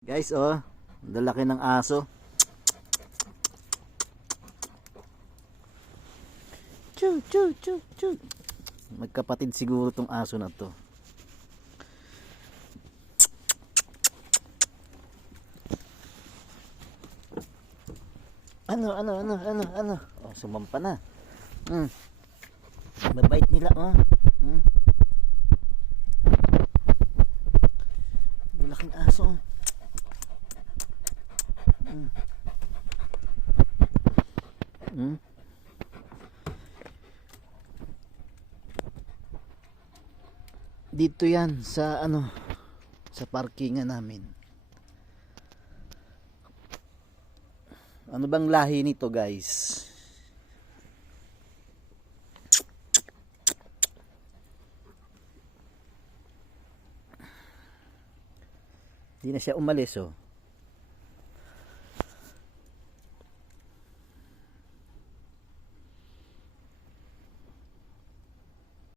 Guys, oh, lalaki ng aso. Chu, chu, chu, chu. Magkapatid siguro tong aso na to. Ano. Oh, sumampa na. Mabait nila, oh. Malaking aso, oh. Dito yan sa sa parkingan namin. Ano bang lahi nito, guys? Hindi na siya umalis, oh.